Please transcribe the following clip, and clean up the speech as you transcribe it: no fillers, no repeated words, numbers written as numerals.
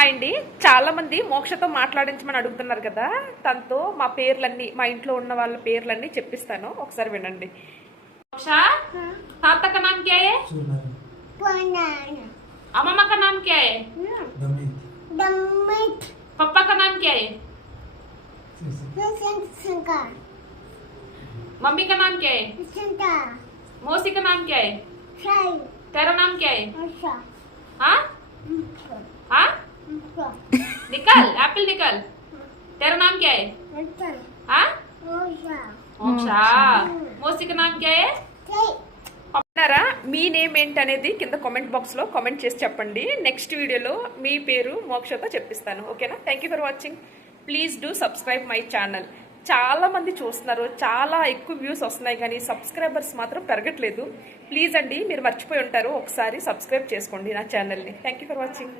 Hi అండి. చాలా మంది మోక్షతో మాట్లాడించమని అడుగుతున్నారు కదా, తనతో మా పేర్లన్నీ, మా ఇంట్లో ఉన్న వాళ్ళ పేర్లన్నీ చెప్పిస్తాను, ఒకసారి వినండి. మోక్ష, తాత का नाम क्या है? अम्मा का नाम क्या है? पापा का नाम क्या है? मम्मी का नाम क्या है? मौसी का नाम क्या है? तेरा नाम क्या है? हाँ हाँ निकल, एप्पल निकल। तेरा नाम क्या है? हाँ मोक्षा। मौसी का नाम क्या है? అన్నారా? మీ నేమ్ ఏంటనేది కింద కామెంట్ బాక్స్ లో కామెంట్ చేసి చెప్పండి. నెక్స్ట్ వీడియోలో మీ పేరు మోక్షతో చెప్పిస్తాను. ఓకేనా? Thank you for watching. Please do subscribe my channel. చాలా మంది చూస్తున్నారు, చాలా ఎక్కువ వ్యూస్ వస్తున్నాయి, కానీ సబ్స్క్రైబర్స్ మాత్రం పెరగట్లేదు. ప్లీజ్ అండి, మీరు మర్చిపోయి ఉంటారు, ఒకసారి సబ్స్క్రైబ్ చేసుకోండి నా ఛానల్ని. Thank you for watching.